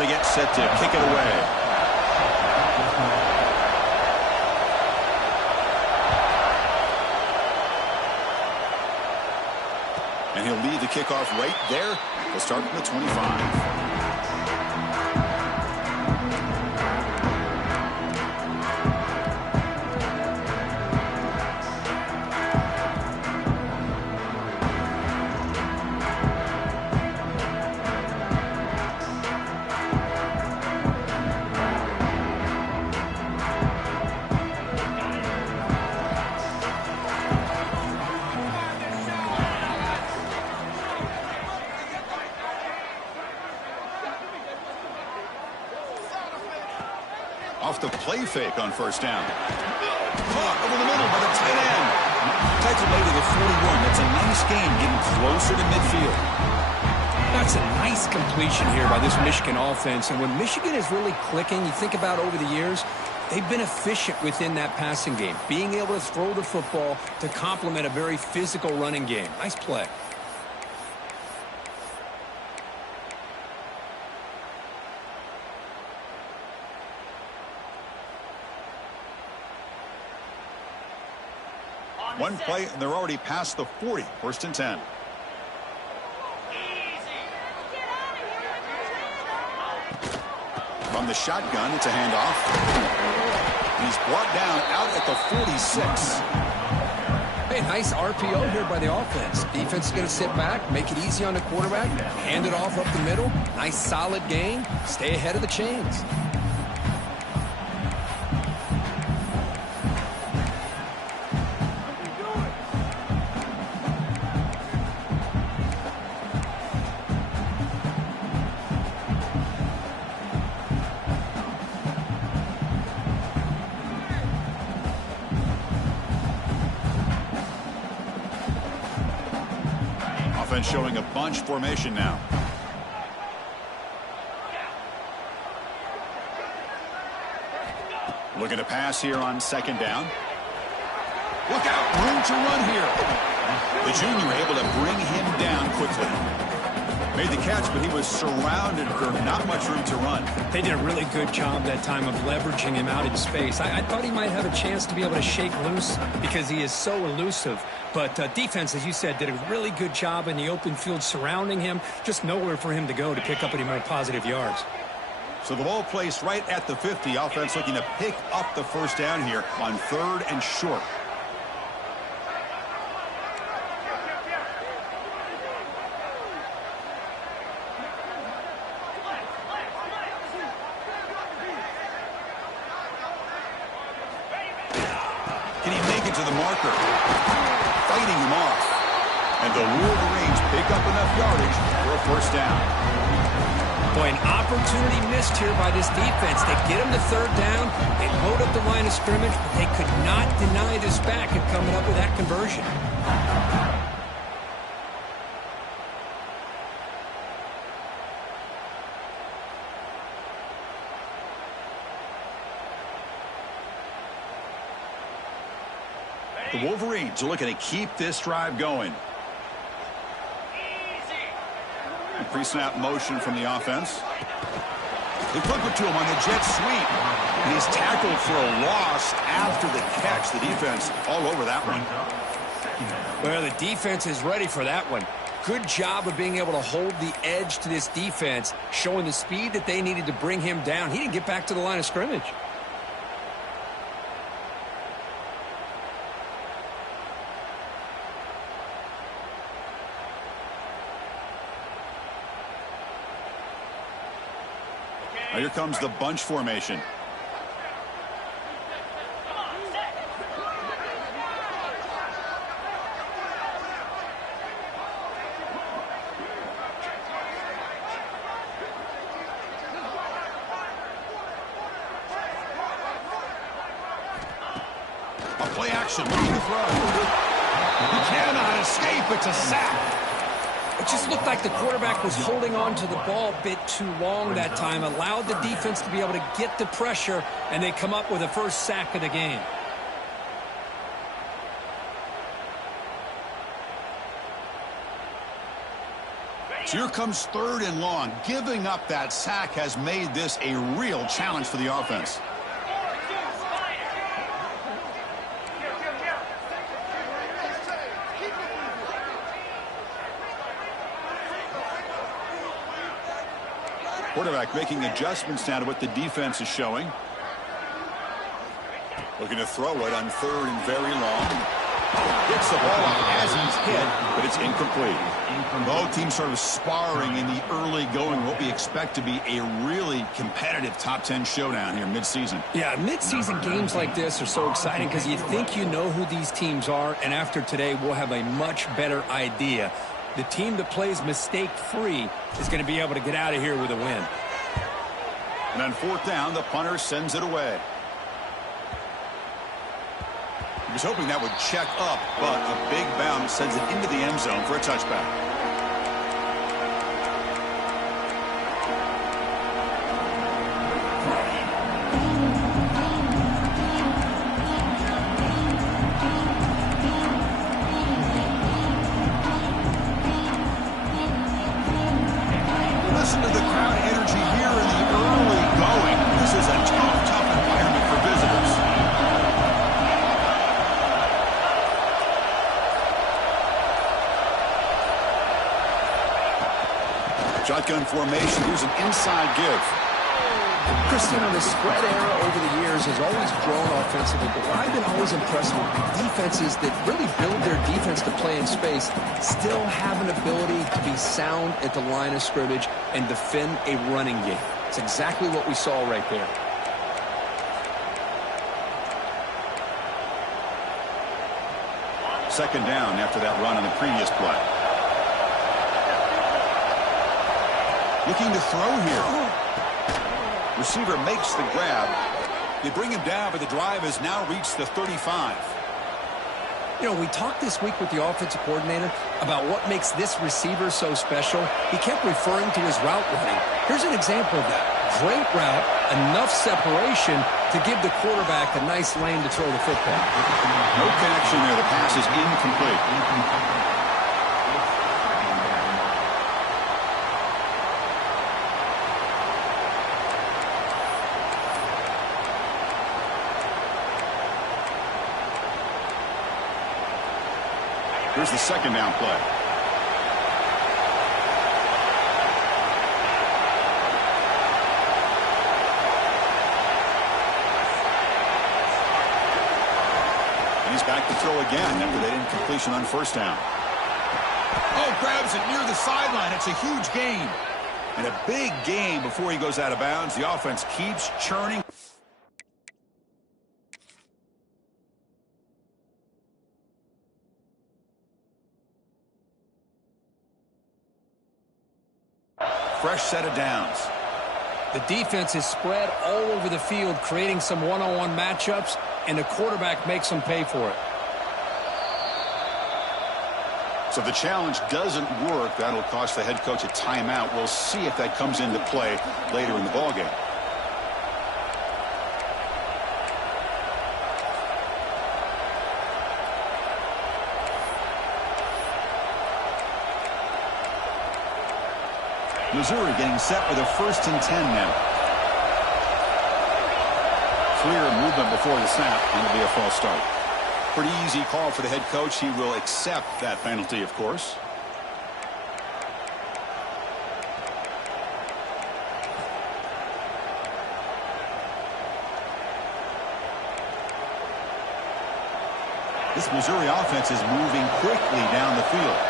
they get set to kick it away. And he'll lead the kickoff right there. We'll start from the 25. Off the play fake on first down. Caught over the middle by the tight end. Takes it later to the 41. That's a nice game getting closer to midfield. That's a nice completion here by this Michigan offense. And when Michigan is really clicking, you think about over the years, they've been efficient within that passing game. Being able to throw the football to complement a very physical running game. Nice play. One play, and they're already past the 40. First and 10. From the shotgun, it's a handoff. And he's brought down out at the 46. Hey, nice RPO here by the offense. Defense is going to sit back, make it easy on the quarterback, hand it off up the middle. Nice solid gain. Stay ahead of the chains. Offense showing a bunch formation now. Looking to pass here on second down. Look out, room to run here. The junior able to bring him down quickly. Made the catch, but he was surrounded for not much room to run. They did a really good job that time of leveraging him out in space. I thought he might have a chance to be able to shake loose because he is so elusive. But defense, as you said, did a really good job in the open field surrounding him. Just nowhere for him to go to pick up any more positive yards. So the ball placed right at the 50. Offense looking to pick up the first down here on third and short. Can he make it to the marker? Fighting him off. And the Wolverines pick up enough yardage for a first down. Boy, an opportunity missed here by this defense. They get him to third down. They load up the line of scrimmage, but they could not deny this back and coming up with that conversion. The Wolverines are looking to keep this drive going. Pre-snap motion from the offense. They flip it to him on the jet sweep. And he's tackled for a loss after the catch. The defense all over that one. Well, the defense is ready for that one. Good job of being able to hold the edge to this defense, showing the speed that they needed to bring him down. He didn't get back to the line of scrimmage. Now here comes the bunch formation. A play action, leading the throw. He cannot escape. It's a sack. It just looked like the quarterback was holding on to the ball a bit too long that time, allowed the defense to be able to get the pressure, and they come up with the first sack of the game. So here comes 3rd and long. Giving up that sack has made this a real challenge for the offense. Quarterback making adjustments now to what the defense is showing. Looking to throw it on 3rd and very long. Gets the ball up as he's hit, but it's incomplete. Both teams sort of sparring in the early going, what we expect to be a really competitive top 10 showdown here midseason. Yeah, midseason games like this are so exciting because you think you know who these teams are, and after today we'll have a much better idea. The team that plays mistake-free is going to be able to get out of here with a win. And on 4th down, the punter sends it away. He was hoping that would check up, but a big bounce sends it into the end zone for a touchback. Listen to the crowd energy here in the early going. This is a tough environment for visitors. Shotgun formation. Here's an inside give. Christina, the spread era over the years has always grown offensively, but what I've been always impressed with defenses that really build their defense to play in space still have an ability to be sound at the line of scrimmage and defend a running game. It's exactly what we saw right there. Second down after that run on the previous play. Looking to throw here. Receiver makes the grab. They bring him down, but the drive has now reached the 35. You know, we talked this week with the offensive coordinator about what makes this receiver so special. He kept referring to his route running. Here's an example of that. Great route, enough separation to give the quarterback a nice lane to throw the football. No connection there. The pass is incomplete. Here's the second down play. And he's back to throw again after that incompletion on 1st down. Oh, grabs it near the sideline. It's a huge gain. And a big gain before he goes out of bounds. The offense keeps churning. Fresh set of downs. The defense is spread all over the field, creating some one-on-one matchups, and the quarterback makes them pay for it. So if the challenge doesn't work, that'll cost the head coach a timeout. We'll see if that comes into play later in the ballgame. Missouri getting set with a 1st and 10 now. Clear movement before the snap, and it'll be a false start. Pretty easy call for the head coach. He will accept that penalty, of course. This Missouri offense is moving quickly down the field.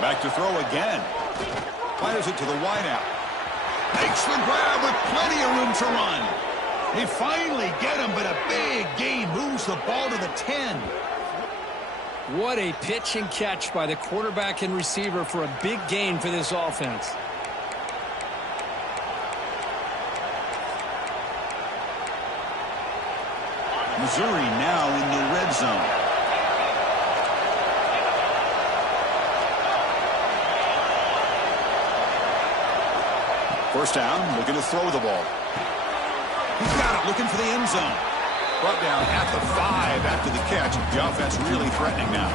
Back to throw again. Fires it to the wideout. Makes the grab with plenty of room to run. They finally get him, but a big gain moves the ball to the 10. What a pitch and catch by the quarterback and receiver for a big gain for this offense. Missouri now in the red zone. First down, looking to throw the ball. He's got it, looking for the end zone. Brought down at the 5 after the catch. The offense really threatening now.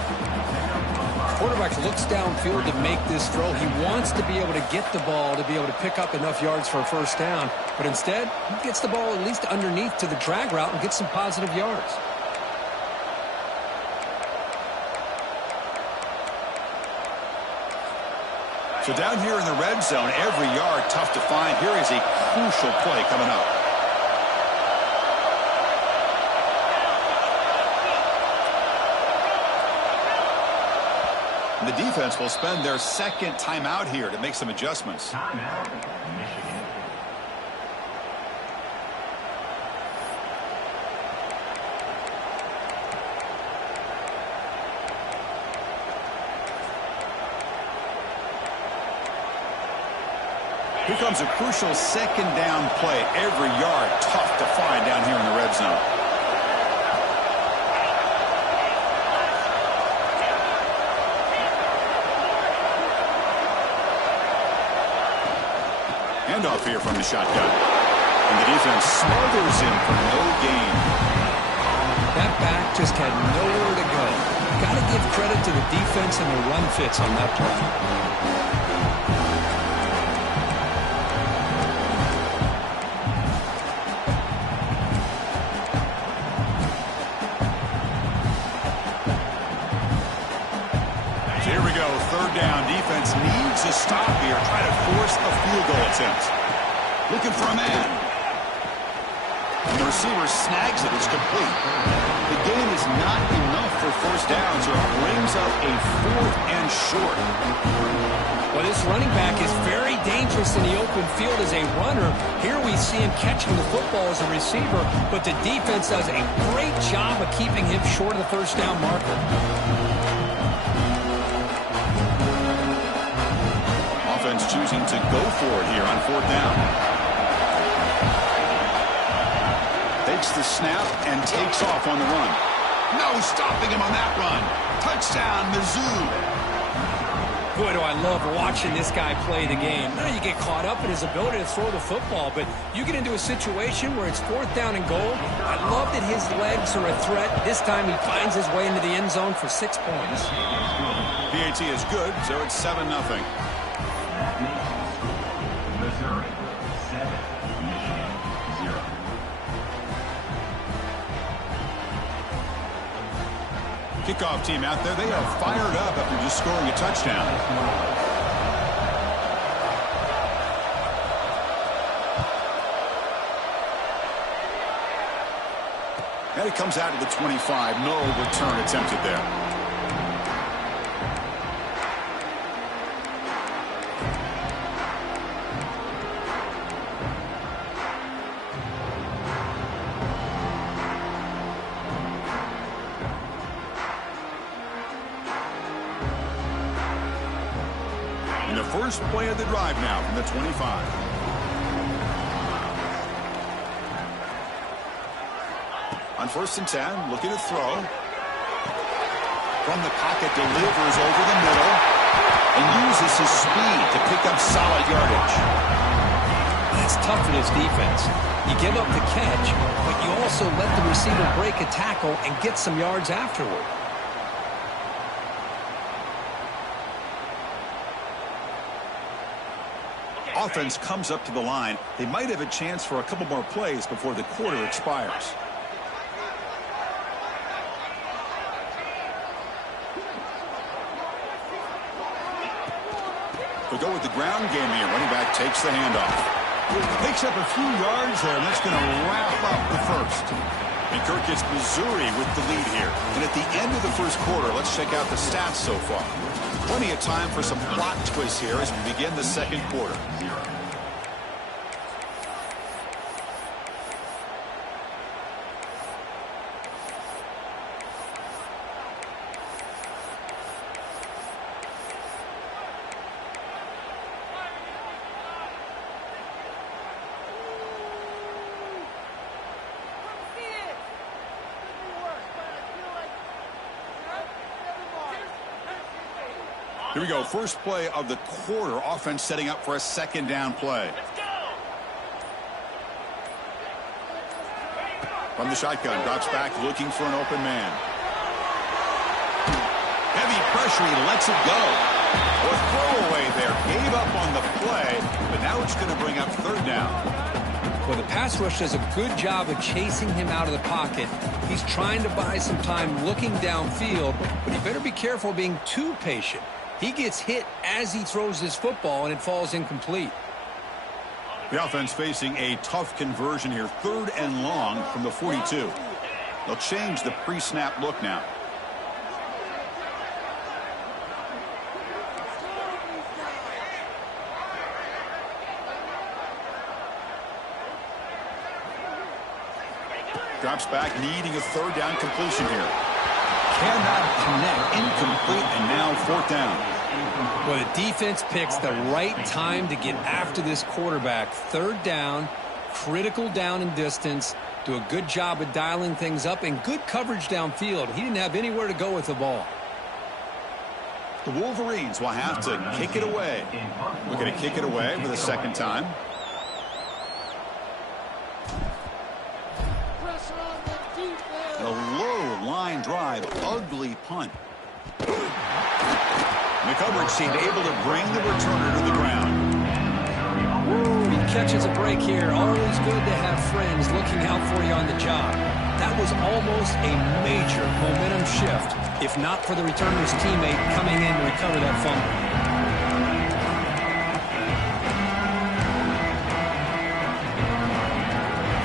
Quarterback looks downfield to make this throw. He wants to be able to get the ball to be able to pick up enough yards for a first down. But instead, he gets the ball at least underneath to the drag route and gets some positive yards. So down here in the red zone, every yard tough to find. Here is a crucial play coming up. And the defense will spend their second timeout here to make some adjustments. Timeout, Michigan. Here comes a crucial second down play. Every yard tough to find down here in the red zone. Handoff here from the shotgun. And the defense smothers him for no gain. That back just had nowhere to go. Got to give credit to the defense and the run fits on that play. Defense needs a stop here. Try to force a field goal attempt. Looking for a man. And the receiver snags it. It's complete. The gain is not enough for first down, so it brings up a 4th and short. Well, this running back is very dangerous in the open field as a runner. Here we see him catching the football as a receiver, but the defense does a great job of keeping him short of the first down marker. Choosing to go for it here on 4th down. Takes the snap and takes off on the run. No stopping him on that run. Touchdown, Mizzou. Boy, do I love watching this guy play the game. Now you get caught up in his ability to throw the football, but you get into a situation where it's 4th down and goal. I love that his legs are a threat. This time he finds his way into the end zone for 6 points. PAT is good, so it's 7-0. Missouri 7, Michigan 0. Kickoff team out there, they are fired up after just scoring a touchdown. And it comes out to the 25. No return attempted there. First play of the drive now from the 25. On 1st and 10, looking to throw. From the pocket, delivers over the middle and uses his speed to pick up solid yardage. That's tough for this defense. You give up the catch, but you also let the receiver break a tackle and get some yards afterward. Offense comes up to the line. They might have a chance for a couple more plays before the quarter expires. They'll go with the ground game here. Running back takes the handoff. Picks up a few yards there, and that's going to wrap up the first. And Kirk gets Missouri with the lead here. And at the end of the first quarter, let's check out the stats so far. Plenty of time for some plot twists here as we begin the second quarter. Here we go. First play of the quarter. Offense setting up for a second down play. From the shotgun, drops back, looking for an open man. Heavy pressure, he lets it go. A throwaway there, gave up on the play, but now it's going to bring up third down. Well, the pass rush does a good job of chasing him out of the pocket. He's trying to buy some time looking downfield, but he better be careful being too patient. He gets hit as he throws his football, and it falls incomplete. The offense facing a tough conversion here, 3rd and long from the 42. They'll change the pre-snap look now. Drops back, needing a 3rd down completion here. Cannot connect, incomplete, and now 4th down. Well, the defense picks the right time to get after this quarterback. 3rd down, critical down and distance. Do a good job of dialing things up and good coverage downfield. He didn't have anywhere to go with the ball. The Wolverines will have to kick it away. We're going to kick it away for the 2nd time. A low line drive, ugly punt. The coverage team able to bring the returner to the ground. Woo, he catches a break here. Always good to have friends looking out for you on the job. That was almost a major momentum shift, if not for the returner's teammate coming in to recover that fumble.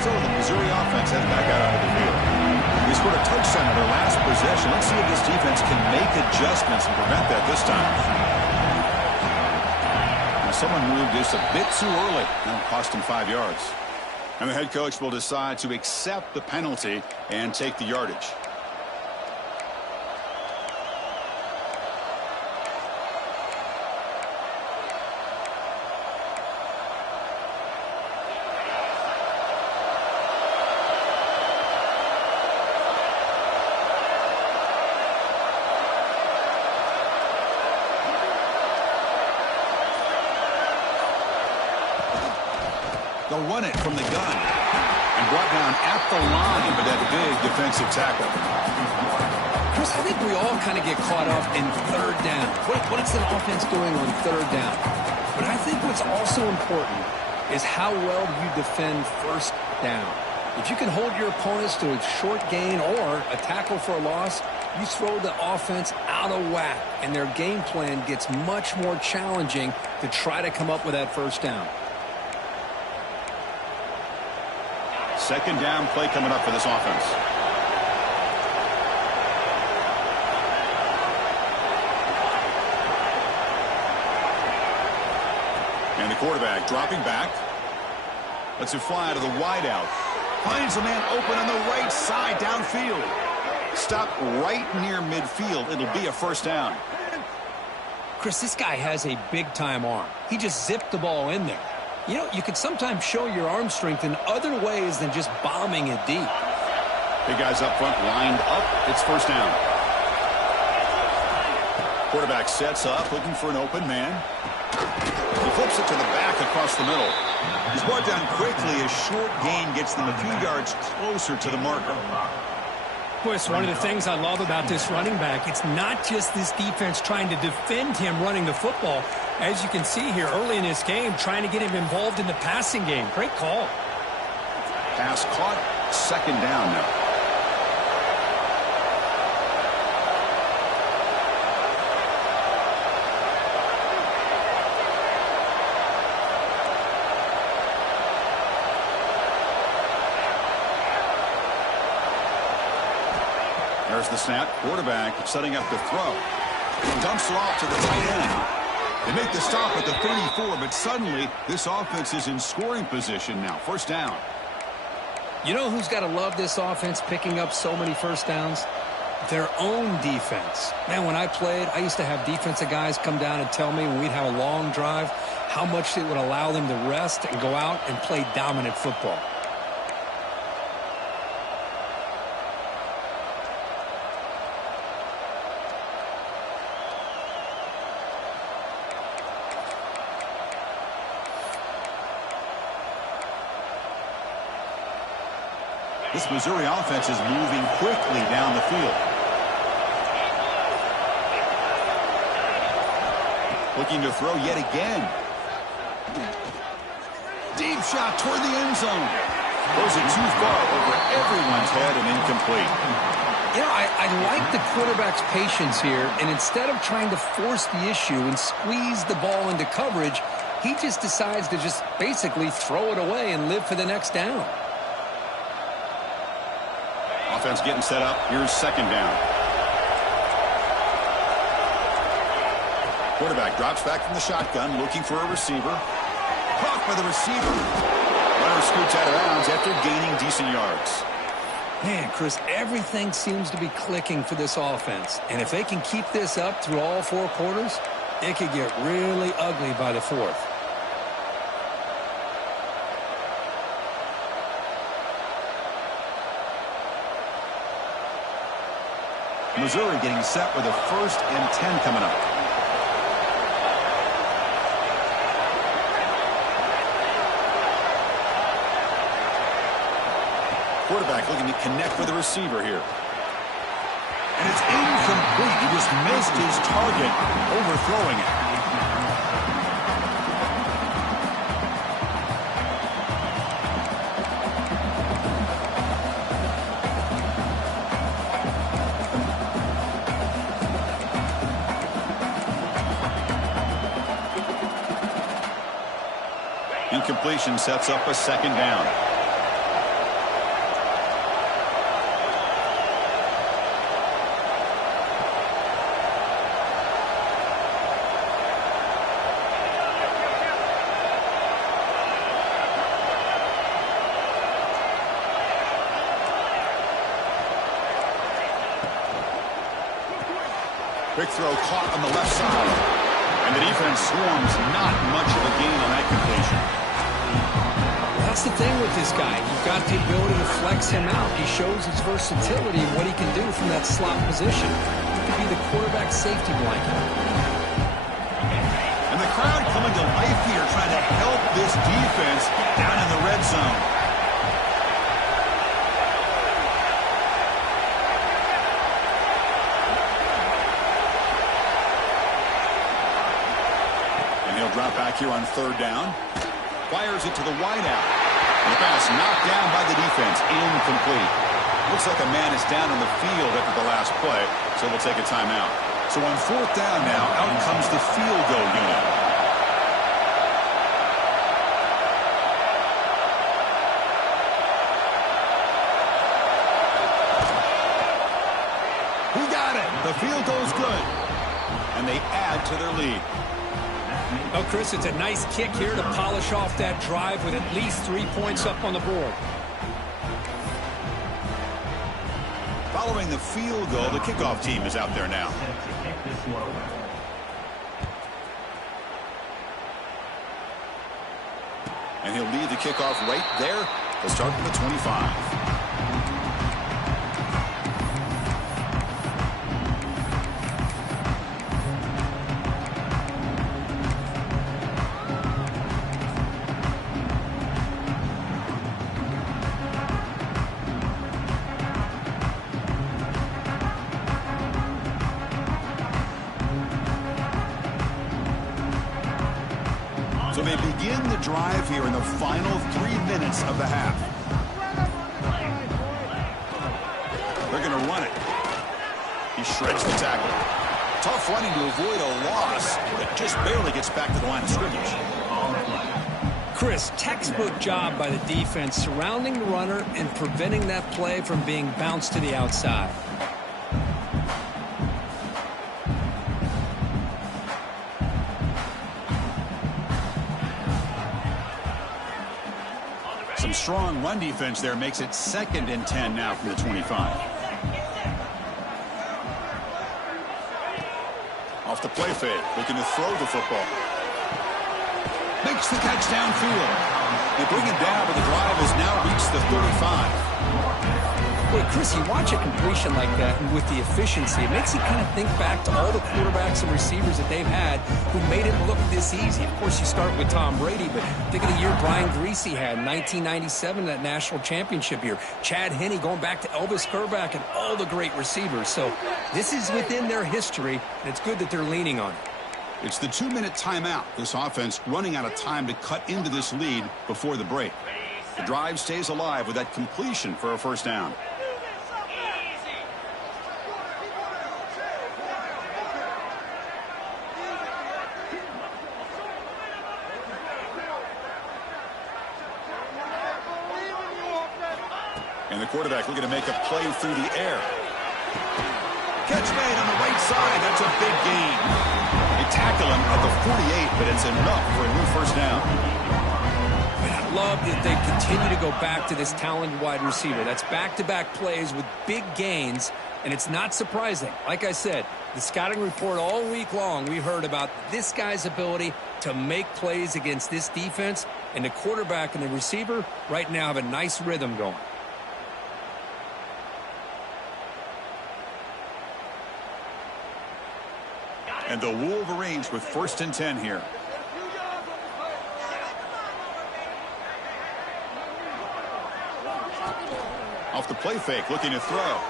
So the Missouri offense heads back out onto the field. They scored a touchdown in their last possession. Let's see if this defense can make adjustments and prevent that this time. Now someone moved this a bit too early. That'll cost him 5 yards. And the head coach will decide to accept the penalty and take the yardage. They'll run it from the gun and brought down at the line by that big defensive tackle. Chris, I think we all kind of get caught up in 3rd down. What is an offense doing on 3rd down? But I think what's also important is how well you defend 1st down. If you can hold your opponents to a short gain or a tackle for a loss, you throw the offense out of whack, and their game plan gets much more challenging to try to come up with that 1st down. 2nd down play coming up for this offense. And the quarterback dropping back. Lets it fly to the wideout. Finds a man open on the right side downfield. Stop right near midfield. It'll be a 1st down. Chris, this guy has a big-time arm. He just zipped the ball in there. You know, you can sometimes show your arm strength in other ways than just bombing it deep. Big guys up front lined up. It's 1st down. Quarterback sets up, looking for an open man. He flips it to the back across the middle. He's brought down quickly. A short gain gets them a few yards closer to the marker. Boy, it's one of the things I love about this running back. It's not just this defense trying to defend him running the football. As you can see here early in this game, trying to get him involved in the passing game. Great call. Pass caught. 2nd down now. There's the snap. Quarterback setting up the throw. Dumps it off to the tight end. They make the stop at the 34, but suddenly this offense is in scoring position now. 1st down. You know who's got to love this offense picking up so many 1st downs? Their own defense. Man, when I played, I used to have defensive guys come down and tell me when we'd have a long drive how much it would allow them to rest and go out and play dominant football. This Missouri offense is moving quickly down the field. Looking to throw yet again. Deep shot toward the end zone. Throws it too far over everyone's head and incomplete. You know, I like the quarterback's patience here, and instead of trying to force the issue and squeeze the ball into coverage, he just decides to just basically throw it away and live for the next down. Offense getting set up. Here's second down. Quarterback drops back from the shotgun, looking for a receiver. Caught by the receiver. Runner scoots out of bounds after gaining decent yards. Man, Chris, everything seems to be clicking for this offense. And if they can keep this up through all 4 quarters, it could get really ugly by the 4th. Missouri getting set with a 1st and 10 coming up. Quarterback looking to connect with the receiver here. And it's incomplete. He just missed his target, overthrowing it. Incompletion sets up a second down. Quick throw caught on the left side. And the defense swarms, not much of a gain on that completion. That's the thing with this guy. You've got the ability to flex him out. He shows his versatility and what he can do from that slot position. He could be the quarterback safety blanket. And the crowd coming to life here, trying to help this defense down in the red zone. Drop back here on 3rd down. Fires it to the wideout. The pass knocked down by the defense. Incomplete. Looks like a man is down on the field after the last play, so we'll take a timeout. So on 4th down now, out comes the field goal unit. Who got it? The field goal's good. And they add to their lead. Oh, Chris, it's a nice kick here to polish off that drive with at least 3 points up on the board. Following the field goal, the kickoff team is out there now. And he'll lead the kickoff right there. He'll start from the 25. So they begin the drive here in the final 3 minutes of the half. They're going to run it. He shreds the tackle. Tough running to avoid a loss, but just barely gets back to the line of scrimmage. Chris, textbook job by the defense surrounding the runner and preventing that play from being bounced to the outside. Some strong run defense there makes it 2nd and 10 now from the 25. Off the play fake, looking to throw the football. Makes the catch downfield. They bring him down, but the drive has now reached the 35. Well, Chris, you watch a completion like that, and with the efficiency, it makes you kind of think back to all the quarterbacks and receivers that they've had who made it look this easy. Of course, you start with Tom Brady, but think of the year Brian Griese had in 1997, that national championship year. Chad Henne going back to Elvis Grbac and all the great receivers. So this is within their history, and it's good that they're leaning on it. It's the 2-minute timeout. This offense running out of time to cut into this lead before the break. The drive stays alive with that completion for a first down. And the quarterback looking to make a play through the air. Catch made on the right side. That's a big gain. They tackle him at the 48, but it's enough for a new first down. And I love that they continue to go back to this talented wide receiver. That's back-to-back plays with big gains, and it's not surprising. Like I said, the scouting report all week long, we heard about this guy's ability to make plays against this defense, and the quarterback and the receiver right now have a nice rhythm going. And the Wolverines with 1st and 10 here. Off the play fake, looking to throw.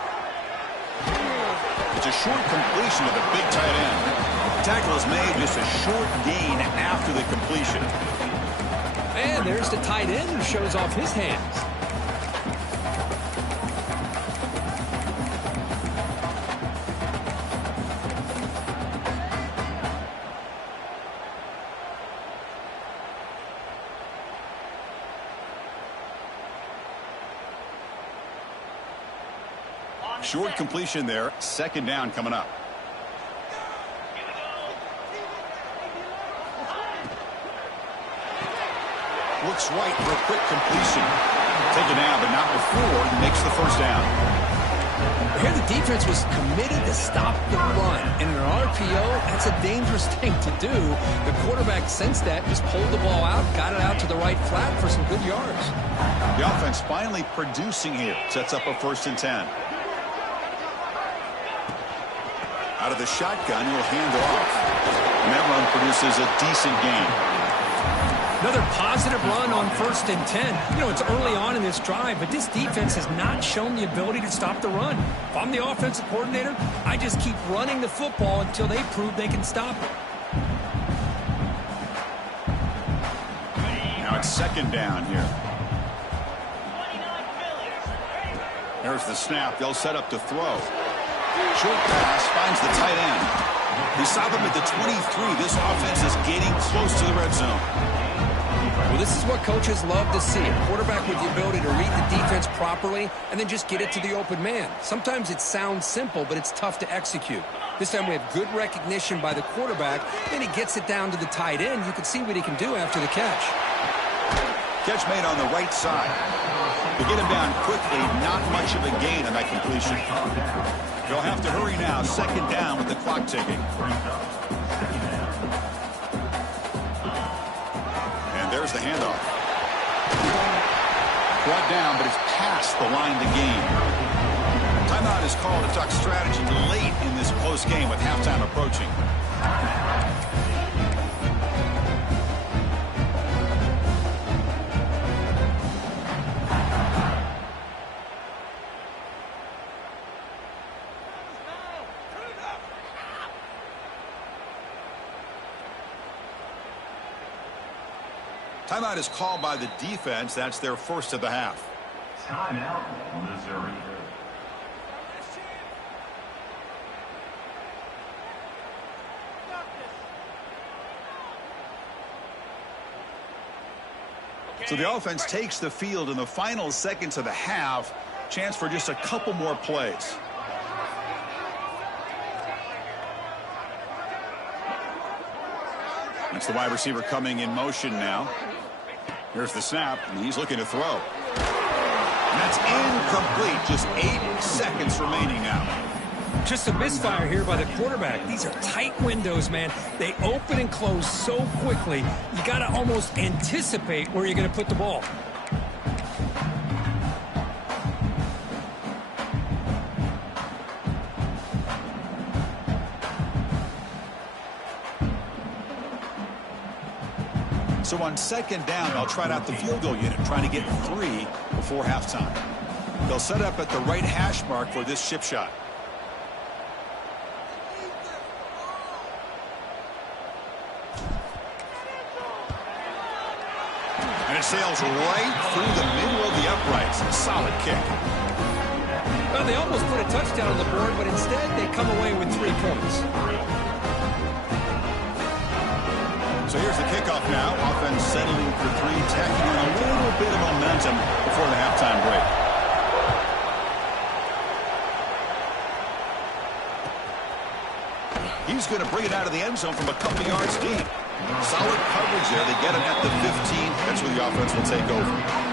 It's a short completion to the big tight end. The tackle is made, just a short gain after the completion. And there's the tight end who shows off his hands. Short completion there. 2nd down coming up. Looks right for a quick completion. Taken down, but not before he makes the first down. Here the defense was committed to stop the run. And in an RPO, that's a dangerous thing to do. The quarterback sensed that, just pulled the ball out, got it out to the right flat for some good yards. The offense finally producing here. Sets up a 1st and 10. Out of the shotgun, he'll hand off. And that run produces a decent gain. Another positive run on 1st and 10. You know, it's early on in this drive, but this defense has not shown the ability to stop the run. If I'm the offensive coordinator, I just keep running the football until they prove they can stop it. Now it's 2nd down here. There's the snap. They'll set up to throw. Short pass finds the tight end. They stop him at the 23. This offense is getting close to the red zone. Well, this is what coaches love to see. A quarterback with the ability to read the defense properly and then just get it to the open man. Sometimes it sounds simple, but it's tough to execute. This time we have good recognition by the quarterback. Then he gets it down to the tight end. You can see what he can do after the catch. Catch made on the right side. To get him down quickly, not much of a gain on that completion. They'll have to hurry now. 2nd down with the clock ticking. And there's the handoff. Brought down, but it's past the line to gain. Timeout is called to talk strategy late in this close game with halftime approaching. Timeout is called by the defense. That's their 1st of the half. Timeout, Missouri. So the offense takes the field in the final seconds of the half. Chance for just a couple more plays. That's the wide receiver coming in motion now. Here's the snap, and he's looking to throw. And that's incomplete. Just 8 seconds remaining now. Just a misfire here by the quarterback. These are tight windows, man. They open and close so quickly. You got to almost anticipate where you're going to put the ball. So on second down, they'll try out the field goal unit, trying to get 3 before halftime. They'll set up at the right hash mark for this chip shot. And it sails right through the middle of the uprights. Solid kick. Well, they almost put a touchdown on the board, but instead they come away with 3 points. So here's the kickoff now. Offense settling for 3, tacking on a little bit of momentum before the halftime break. He's going to bring it out of the end zone from a couple yards deep. Solid coverage there. They get him at the 15. That's where the offense will take over.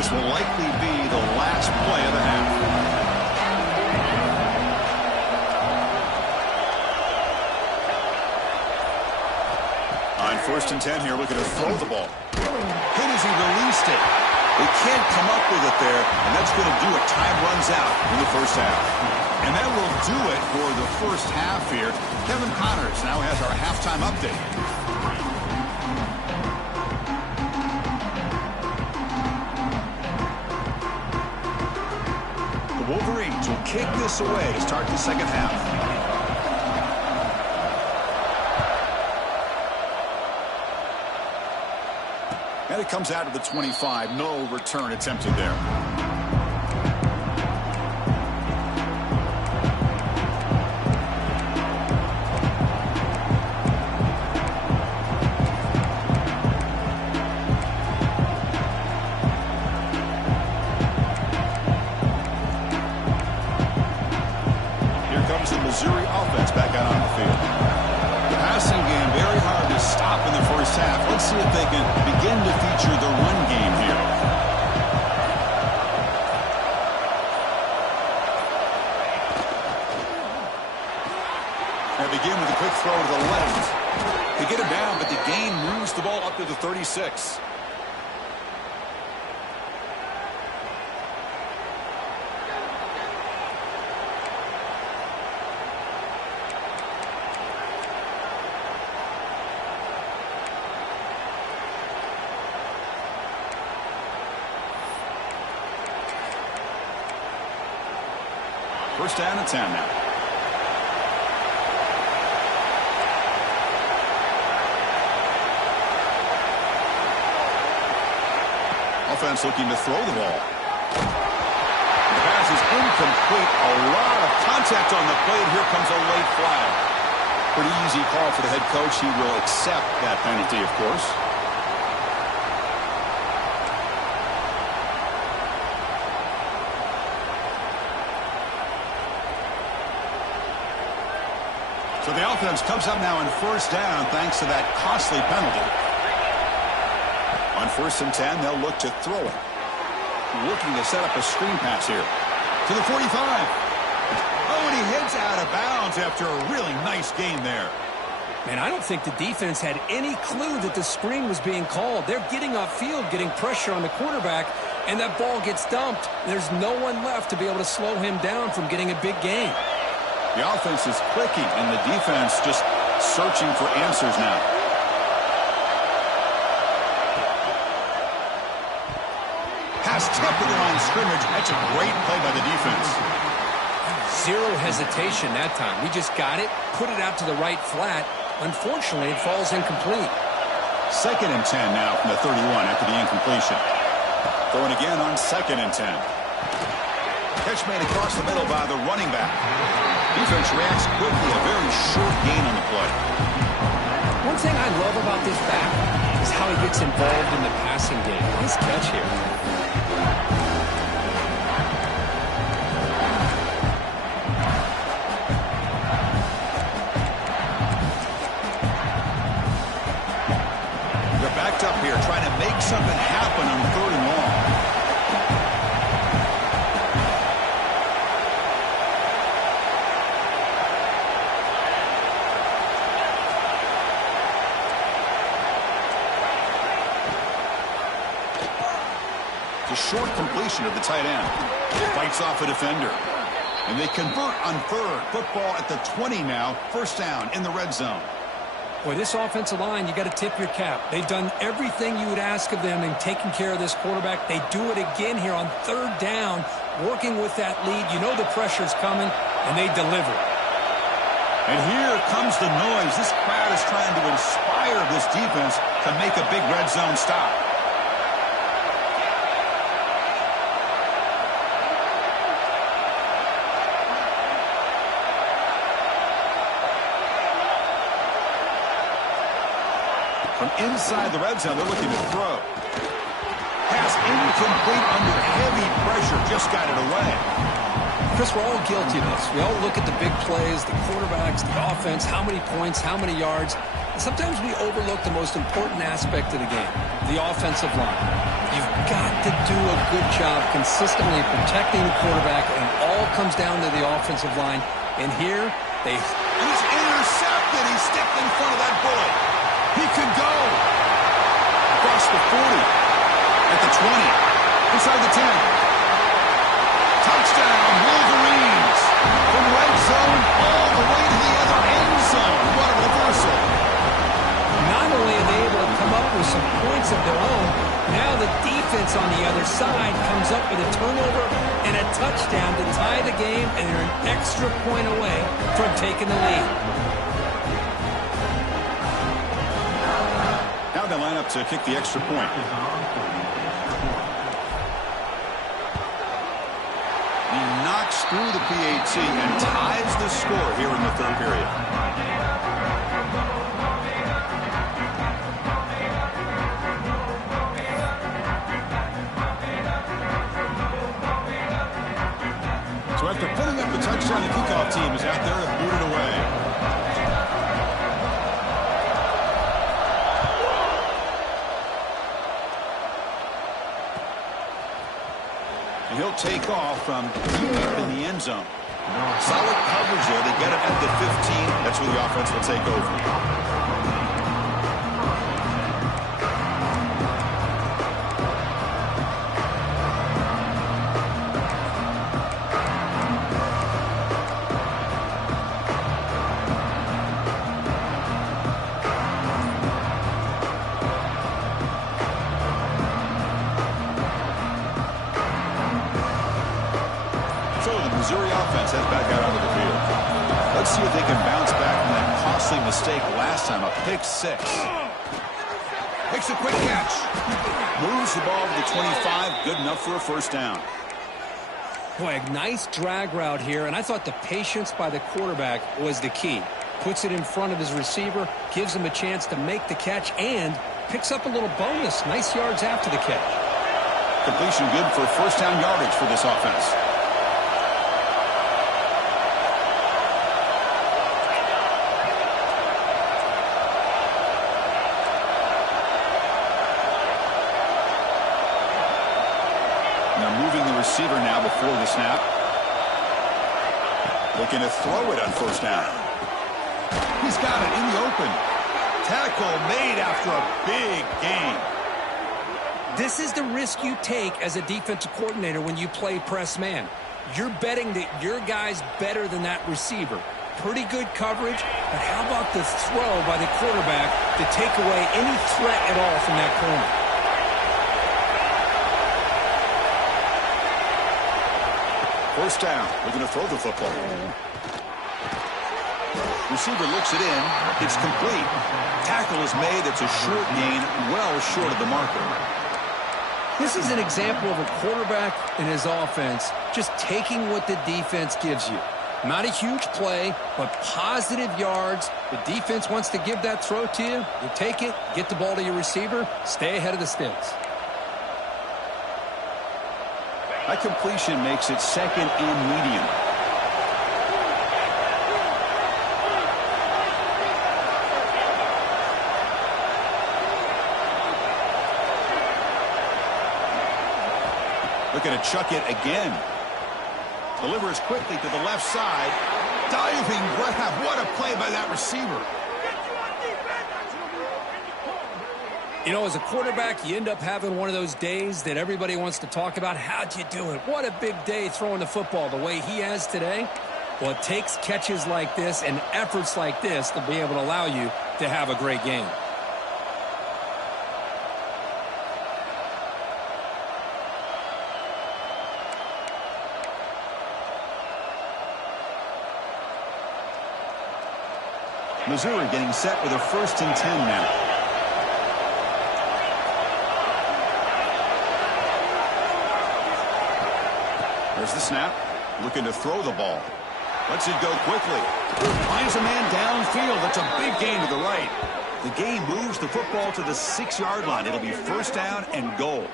This will likely be the last play of the half. On 1st and 10 here, looking to throw the ball. Hit as he released it. They can't come up with it there, and that's going to do it. Time runs out in the first half. And that will do it for the first half here. Kevin Connors now has our halftime update. The Wolverines will kick this away to start the second half. And it comes out of the 25. No return attempted there. Here comes the Missouri offense back out on the field. The passing game very hard to stop in the first half. Let's see if they can begin to feature the run game here. They begin with a quick throw to the left. They get him down, but the gain moves the ball up to the 36. First down and 10 now. Offense looking to throw the ball. The pass is incomplete. A lot of contact on the play, and here comes a late flag. Pretty easy call for the head coach. He will accept that penalty, of course. So the offense comes up now in first down thanks to that costly penalty. On 1st and 10, they'll look to throw it. Looking to set up a screen pass here. To the 45. Oh, and he heads out of bounds after a really nice game there. Man, I don't think the defense had any clue that the screen was being called. They're getting upfield, getting pressure on the quarterback, and that ball gets dumped. There's no one left to be able to slow him down from getting a big gain. The offense is clicking, and the defense just searching for answers now. Pass tipped to the line of scrimmage. That's a great play by the defense. Zero hesitation that time. We just got it, put it out to the right flat. Unfortunately, it falls incomplete. 2nd and 10 now from the 31 after the incompletion. Throwing again on 2nd and 10. Catch made across the middle by the running back. Defense reacts quickly, a very short gain on the play. One thing I love about this back is how he gets involved in the passing game. Nice catch here. They're backed up here, trying to make something happen on 3rd and long. It's a short completion to the tight end. Fights off a defender. And they convert on third. Football at the 20 now. First down in the red zone. Boy, this offensive line, you got to tip your cap. They've done everything you would ask of them in taking care of this quarterback. They do it again here on third down, working with that lead. You know the pressure's coming, and they deliver. And here comes the noise. This crowd is trying to inspire this defense to make a big red zone stop. From inside the red zone, they're looking to throw. Pass incomplete under heavy pressure. Just got it away. Chris, we're all guilty of this. We all look at the big plays, the quarterbacks, the offense, how many points, how many yards. And sometimes we overlook the most important aspect of the game, the offensive line. You've got to do a good job consistently protecting the quarterback, and it all comes down to the offensive line. And here, they... And he's intercepted. He stepped in front of that bullet. He could go. Across the 40. At the 20. Inside the 10. Touchdown, Wolverines. From red zone all the way to the other end zone. What a reversal. Not only are they able to come up with some points of their own, now the defense on the other side comes up with a turnover and a touchdown to tie the game, and they're an extra point away from taking the lead. Now they line up to kick the extra point. He knocks through the PAT and ties the score here in the third period. So after putting up the touchdown, the kickoff team is out there to boot it away. And he'll take off from deep in the end zone. Solid coverage there. They get it at the 15. That's where the offense will take over. Missouri offense heads back out onto the field. Let's see if they can bounce back from that costly mistake last time, a pick six. Makes a quick catch. Moves the ball to the 25. Good enough for a first down. Boy, a nice drag route here, and I thought the patience by the quarterback was the key. Puts it in front of his receiver, gives him a chance to make the catch, and picks up a little bonus. Nice yards after the catch. Completion good for first down yardage for this offense. Receiver now before the snap. Looking to throw it on first down. He's got it in the open. Tackle made after a big gain. This is the risk you take as a defensive coordinator when you play press man. You're betting that your guy's better than that receiver. Pretty good coverage, but how about the throw by the quarterback to take away any threat at all from that corner? First down. Looking to throw the football. Receiver looks it in. It's complete. Tackle is made. It's a short gain, well short of the marker. This is an example of a quarterback and his offense just taking what the defense gives you. Not a huge play, but positive yards. The defense wants to give that throw to you. You take it, get the ball to your receiver, stay ahead of the sticks. That completion makes it second and medium. Looking to chuck it again. Delivers quickly to the left side. Diving grab. What a play by that receiver. You know, as a quarterback, you end up having one of those days that everybody wants to talk about. How'd you do it? What a big day throwing the football the way he has today. Well, it takes catches like this and efforts like this to be able to allow you to have a great game. Missouri getting set with a 1st and 10 now. There's the snap. Looking to throw the ball. Lets it go quickly. Finds a man downfield. That's a big gain to the right. The game moves the football to the 6-yard line. It'll be 1st down and goal.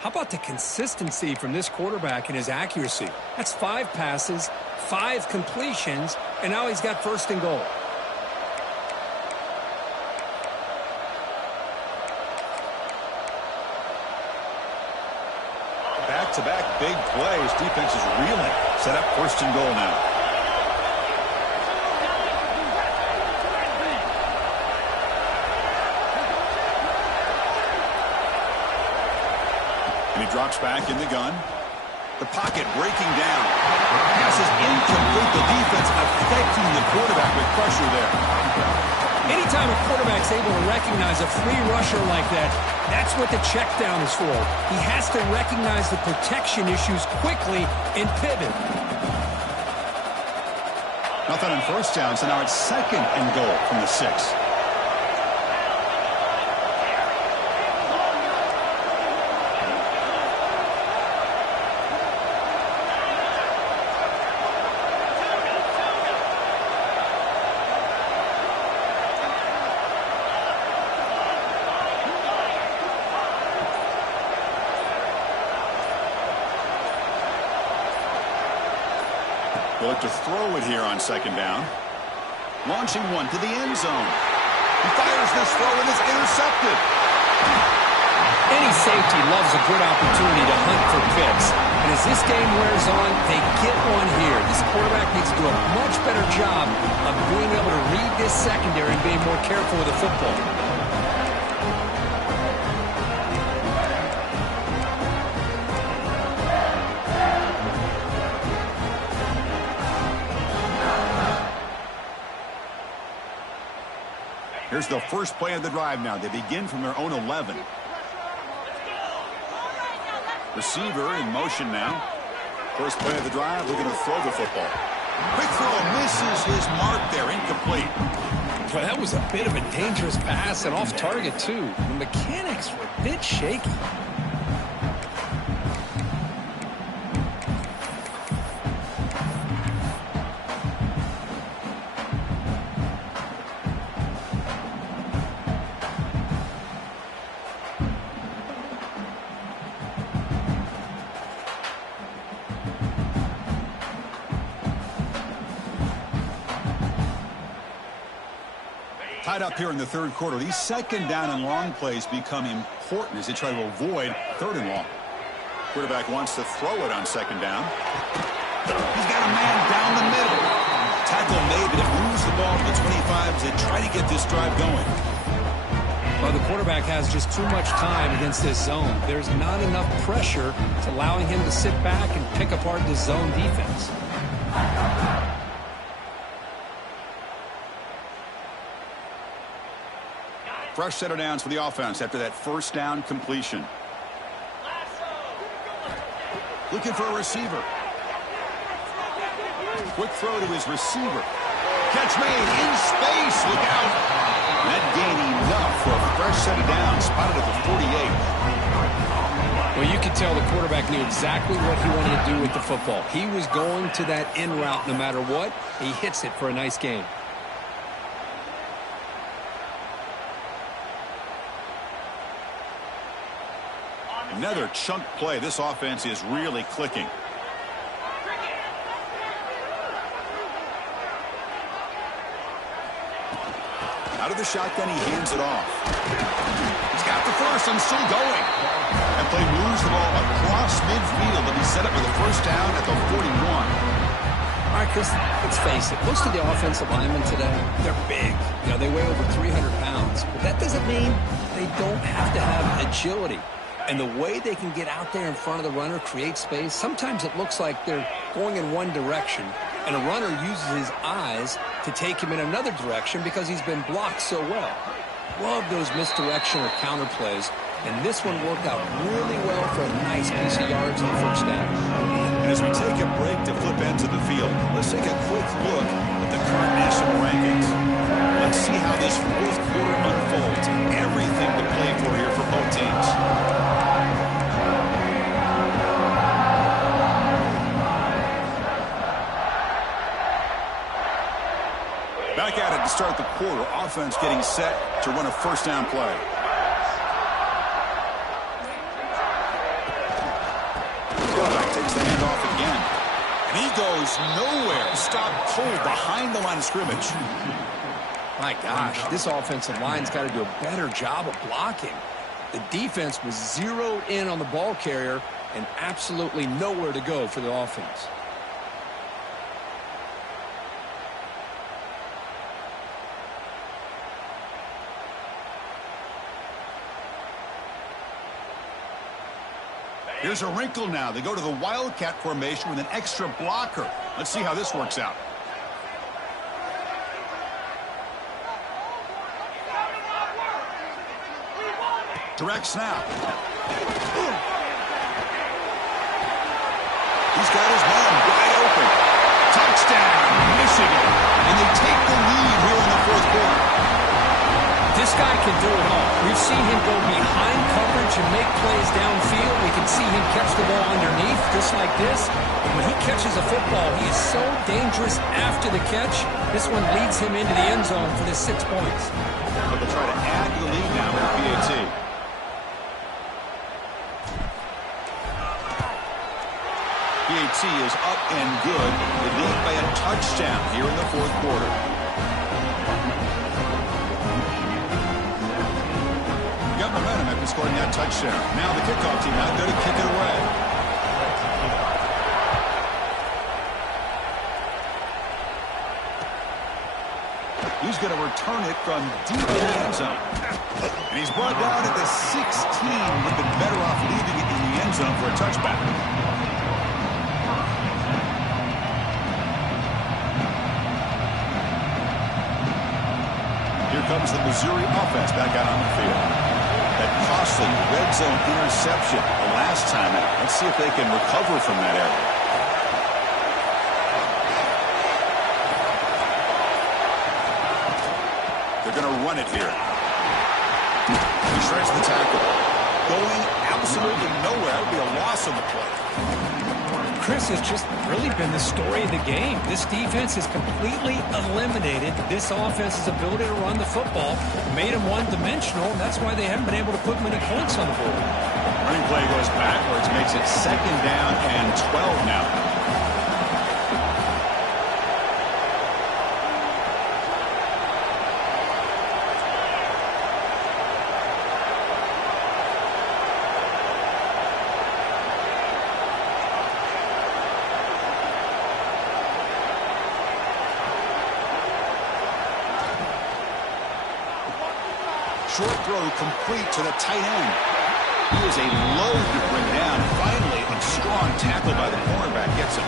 How about the consistency from this quarterback and his accuracy? That's 5 passes, 5 completions, and now he's got 1st and goal. Back-to-back big plays. Defense is reeling. Set up 1st and goal now. And he drops back in the gun. The pocket breaking down. The pass is incomplete. The defense affecting the quarterback with pressure there. Anytime a quarterback's able to recognize a free rusher like that, that's what the check down is for. He has to recognize the protection issues quickly and pivot. Nothing on 1st down, so now it's 2nd and goal from the 6. They'll look to throw it here on 2nd down. Launching one to the end zone. He fires this throw and it's intercepted. Any safety loves a good opportunity to hunt for picks. And as this game wears on, they get one here. This quarterback needs to do a much better job of being able to read this secondary and being more careful with the football. Here's the first play of the drive now. They begin from their own 11. Receiver in motion now. First play of the drive, looking to throw the football. Quick throw, misses his mark there, incomplete. Well, that was a bit of a dangerous pass and off target, too. The mechanics were a bit shaky. Tied up here in the 3rd quarter. These 2nd down and long plays become important as they try to avoid 3rd and long. Quarterback wants to throw it on 2nd down. He's got a man down the middle. Tackle made, but it moves the ball to the 25 as they try to get this drive going. Well, the quarterback has just too much time against this zone. There's not enough pressure to allowing him to sit back and pick apart the zone defense. Fresh set of downs for the offense after that 1st down completion. Looking for a receiver. Quick throw to his receiver. Catch made in space. Look out. That gain enough for a fresh set of downs. Spotted at the 48. Well, you could tell the quarterback knew exactly what he wanted to do with the football. He was going to that in route no matter what. He hits it for a nice gain. Another chunk play. This offense is really clicking. Out of the shotgun, he hands it off. He's got the first and still going. That play moves the ball across midfield, and he set up with a 1st down at the 41. All right, Chris, let's face it. Most of the offensive linemen today, they're big. You know, they weigh over 300 pounds. But that doesn't mean they don't have to have agility. And the way they can get out there in front of the runner, create space, sometimes it looks like they're going in one direction, and a runner uses his eyes to take him in another direction because he's been blocked so well. Love those misdirection or counter plays, and this one worked out really well for a nice piece of yards on the first down. And as we take a break to flip ends of the field, let's take a quick look at the current national rankings. Let's see how this fourth quarter unfolds. Everything to play for here for both teams. Back at it to start the quarter. Offense getting set to run a first down play. Quarterback takes the handoff again. And he goes nowhere. Stopped cold behind the line of scrimmage. My gosh, this offensive line's got to do a better job of blocking. The defense was zeroed in on the ball carrier and absolutely nowhere to go for the offense. Here's a wrinkle now. They go to the Wildcat formation with an extra blocker. Let's see how this works out. Direct snap. He's got his man wide open. Touchdown, Michigan. And they take the lead here in the fourth quarter. This guy can do it all. We've seen him go behind coverage and make plays downfield. We can see him catch the ball underneath, just like this. And when he catches a football, he is so dangerous after the catch. This one leads him into the end zone for the 6 points. But they'll try to add to the lead now with PAT. PAT is up and good. They lead by a touchdown here in the fourth quarter. Got momentum after scoring that touchdown. Now the kickoff team out there to kick it away. He's going to return it from deep in the end zone. And he's brought down at the 16. Would have been better off leaving it in the end zone for a touchback. Here comes the Missouri offense back out on the field. That costly red zone interception the last time out. Let's see if they can recover from that error. They're going to run it here. He shreds the tackle. Going absolutely nowhere. It would be a loss on the play. Chris has just really been the story of the game. This defense has completely eliminated this offense's ability to run the football, made them one-dimensional, and that's why they haven't been able to put many points on the board. Running play goes backwards, makes it 2nd down and 12 now. Short throw complete to the tight end. He is a load to bring down. Finally, a strong tackle by the cornerback gets him.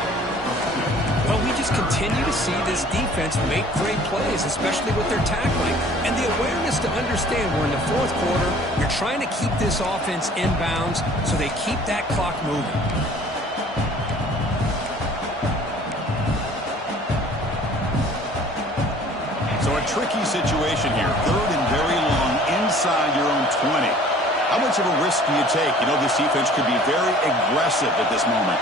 Well, we just continue to see this defense make great plays, especially with their tackling. And the awareness to understand we're in the fourth quarter, you're trying to keep this offense in bounds so they keep that clock moving. So a tricky situation here. 3rd and very long inside your own 20. How much of a risk do you take? You know, this defense could be very aggressive at this moment.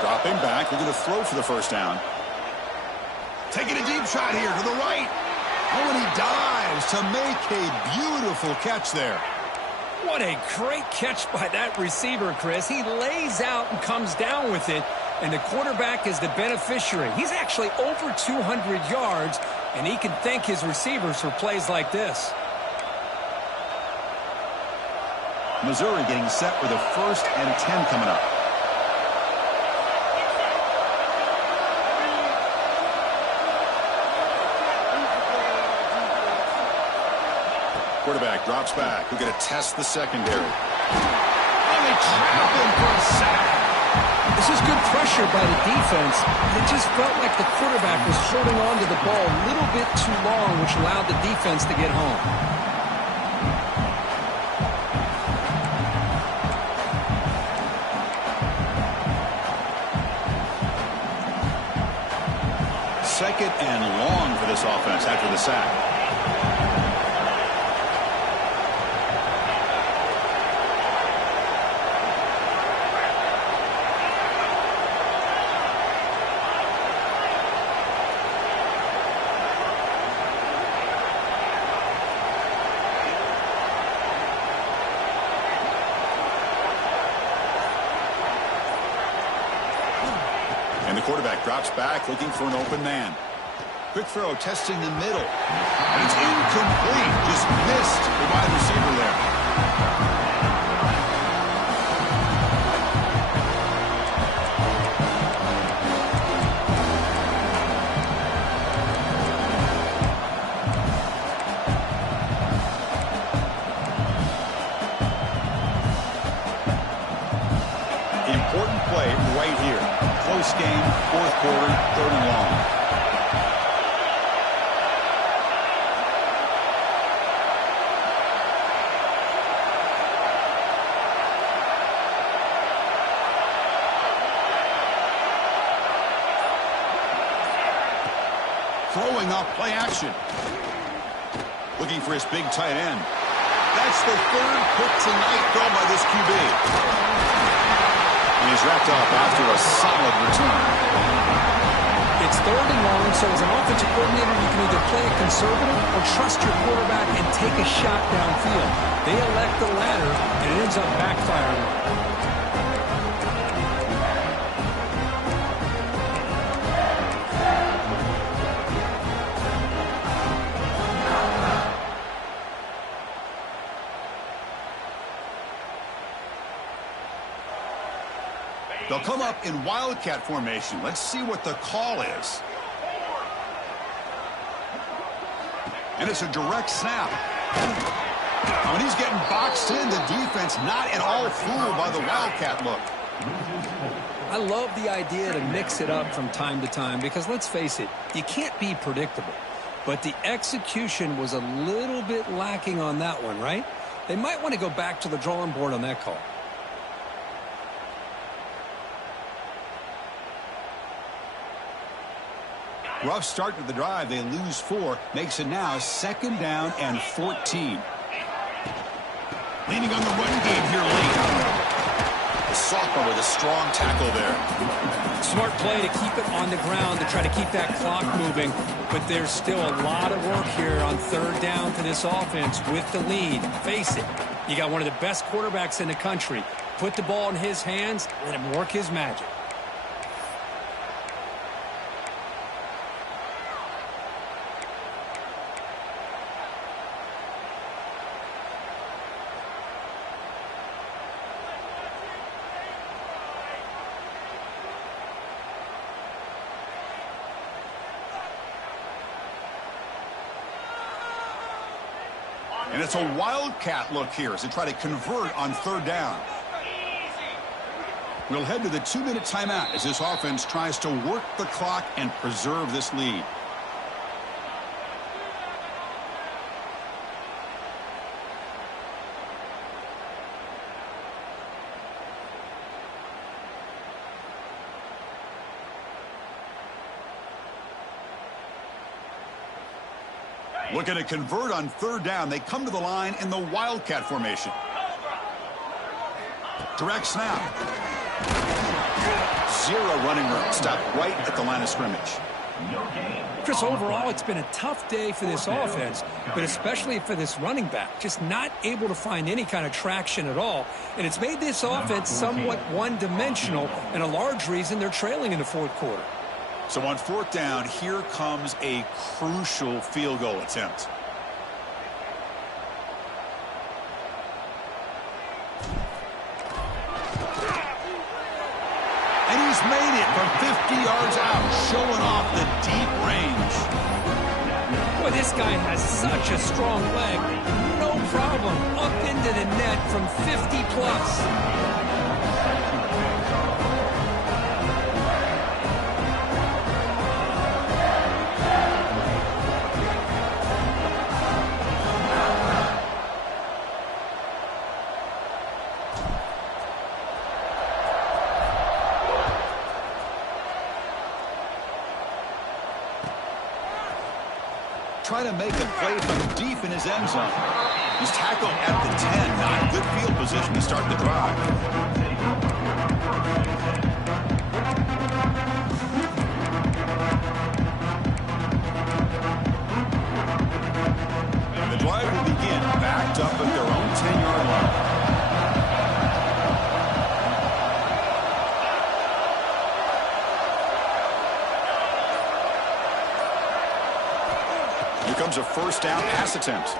Dropping back, looking to throw for the first down. Taking a deep shot here to the right. Oh, and he dives to make a beautiful catch there. What a great catch by that receiver, Chris. He lays out and comes down with it, and the quarterback is the beneficiary. He's actually over 200 yards, and he can thank his receivers for plays like this. Missouri getting set with a 1st and 10 coming up. quarterback drops back. We're going to test the secondary. Oh, they trap him for a sack. This is good pressure by the defense. It just felt like the quarterback was holding on to the ball a little bit too long, which allowed the defense to get home. Second and long for this offense after the sack. And the quarterback drops back, looking for an open man. Quick throw, testing the middle. And it's incomplete. Just missed the wide receiver there. Important play right here. Close game, fourth quarter, third and long. Throwing off play action. Looking for his big tight end. That's the third pick tonight thrown by this QB. And he's wrapped up after a solid return. It's third and long, so as an offensive coordinator, you can either play it conservative or trust your quarterback and take a shot downfield. They elect the latter, and it ends up backfiring. They'll come up in wildcat formation. Let's see what the call is. And it's a direct snap. When he's getting boxed in, the defense not at all fooled by the wildcat look. I love the idea to mix it up from time to time because, let's face it, you can't be predictable. But the execution was a little bit lacking on that one, right? They might want to go back to the drawing board on that call. Rough start to the drive. They lose 4. Makes it now second down and 14. Leaning on the run game here late. The sophomore with a strong tackle there. Smart play to keep it on the ground to try to keep that clock moving. But there's still a lot of work here on third down for this offense with the lead. Face it, you got one of the best quarterbacks in the country. Put the ball in his hands, let him work his magic. And it's a wildcat look here as they try to convert on third down. We'll head to the 2-minute timeout as this offense tries to work the clock and preserve this lead. Looking to convert on third down. They come to the line in the wildcat formation. Direct snap. 0 running room. Stopped right at the line of scrimmage. Chris, overall, it's been a tough day for this offense, but especially for this running back. Just not able to find any kind of traction at all. And it's made this offense somewhat one-dimensional, and a large reason they're trailing in the fourth quarter. So on fourth down, here comes a crucial field goal attempt. And he's made it from 50 yards out, showing off the deep range. Boy, this guy has such a strong leg. No problem. Up into the net from 50 plus. Trying to make a play from deep in his end zone. He's tackled at the 10. Not a good field position to start the drive. And the drive will begin backed up at their own 10-yard line. Here comes a first down pass attempt.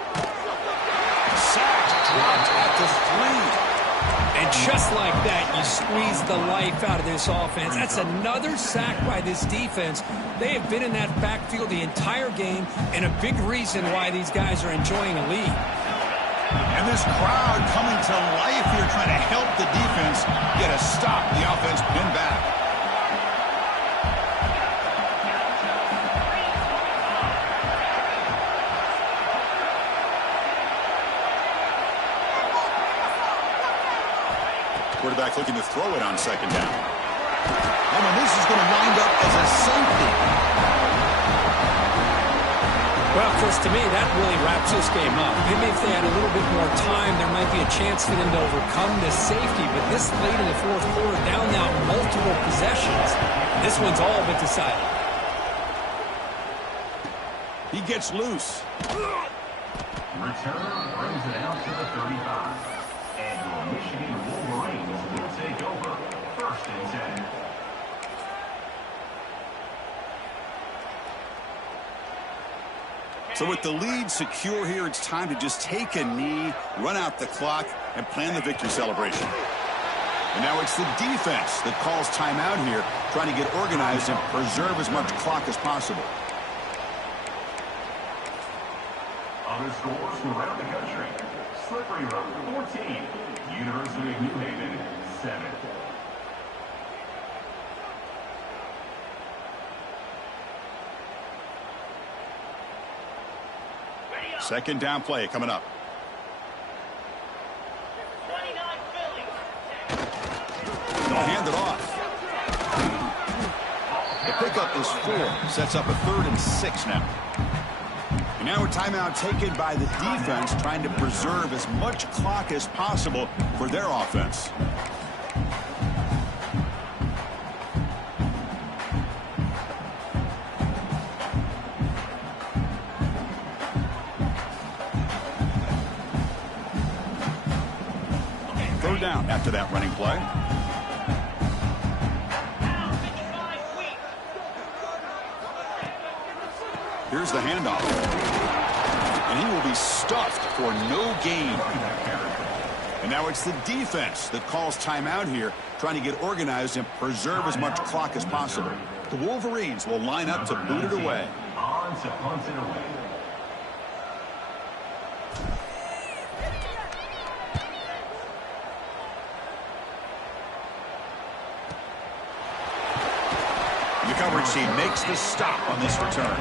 Sacked, dropped at the 3. And just like that, you squeeze the life out of this offense. That's another sack by this defense. They have been in that backfield the entire game, and a big reason why these guys are enjoying a lead. And this crowd coming to life here, trying to help the defense get a stop. The offense pinned back. Quarterback looking to throw it on second down. And this is going to wind up as a safety. Well, Chris, to me, that really wraps this game up. Maybe if they had a little bit more time, there might be a chance for them to overcome this safety. But this late in the fourth quarter, down now multiple possessions, this one's all but decided. He gets loose. Return brings it out to the 35. And your Michigan Wolverines will take over 1st and 10. So with the lead secure here, it's time to just take a knee, run out the clock, and plan the victory celebration. And now it's the defense that calls timeout here, trying to get organized and preserve as much clock as possible. Other scores from around the country. Slippery Road, 14. University of New Haven, 7. Second down play coming up. They'll hand it off. The pickup is 4. Sets up a 3rd and 6 now. And now a timeout taken by the defense, trying to preserve as much clock as possible for their offense. Third down after that running play. Here's the handoff. And he will be stuffed for no gain. And now it's the defense that calls timeout here, trying to get organized and preserve as much clock as possible. The Wolverines will line up to boot it away. On to punt it away. The coverage team makes the stop on this return.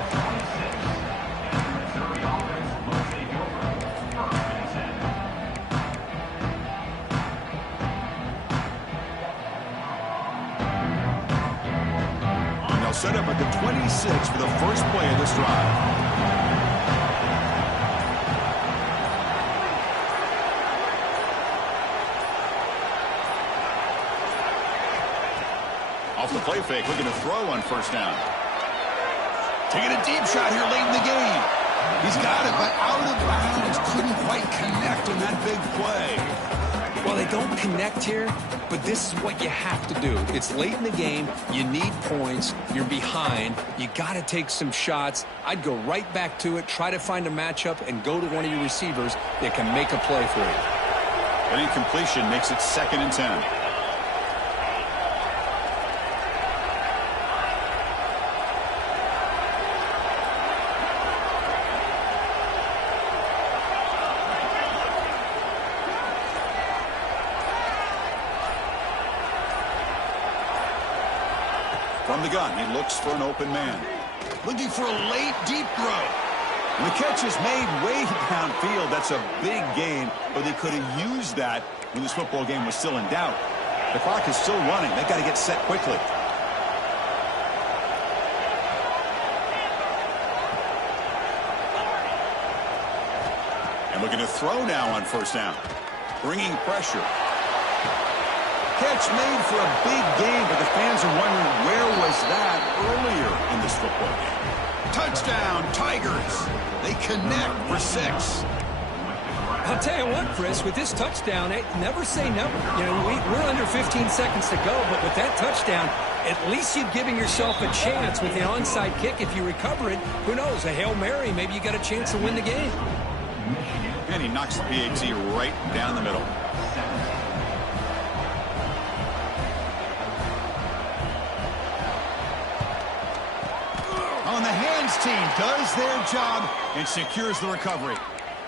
Set up at the 26 for the first play of this drive. Off the play fake, looking to throw on first down. Taking a deep shot here late in the game. He's got it, but out of bounds. Couldn't quite connect on that big play. Well, they don't connect here, but this is what you have to do. It's late in the game. You need points. You're behind. You got to take some shots. I'd go right back to it, try to find a matchup, and go to one of your receivers that can make a play for you. An incompletion makes it 2nd and 10. From the gun, he looks for an open man. Looking for a late, deep throw. And the catch is made way downfield. That's a big gain, but they could have used that when this football game was still in doubt. The clock is still running. They've got to get set quickly. And looking to throw now on first down. Bringing pressure. Catch made for a big game, but the fans are wondering where was that earlier in this football game. Touchdown, Tigers. They connect for 6. I'll tell you what, Chris, with this touchdown, never say never. You know, we're under 15 seconds to go, but with that touchdown, at least you're giving yourself a chance with the onside kick. If you recover it, who knows, a Hail Mary, maybe you got a chance to win the game. And he knocks the PAT right down the middle. On the hands team does their job and secures the recovery.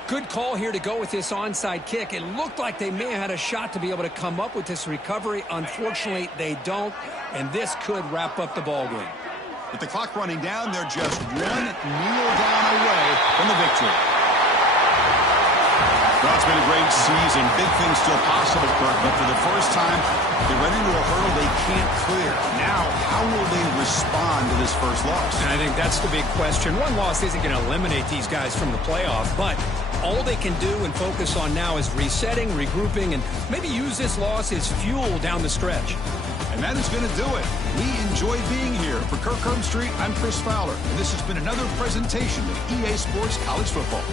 Good call here to go with this onside kick. It looked like they may have had a shot to be able to come up with this recovery. Unfortunately, they don't, and this could wrap up the ball game. With the clock running down, they're just one kneel down away from the victory. Well, it's been a great season. Big things still possible, Kirk, but for the first time, they run into a hurdle they can't clear. Now, how will they respond to this first loss? And I think that's the big question. One loss isn't going to eliminate these guys from the playoff, but all they can do and focus on now is resetting, regrouping, and maybe use this loss as fuel down the stretch. And that is going to do it. We enjoy being here. For Kirk Herbstreit, I'm Chris Fowler, and this has been another presentation of EA Sports College Football.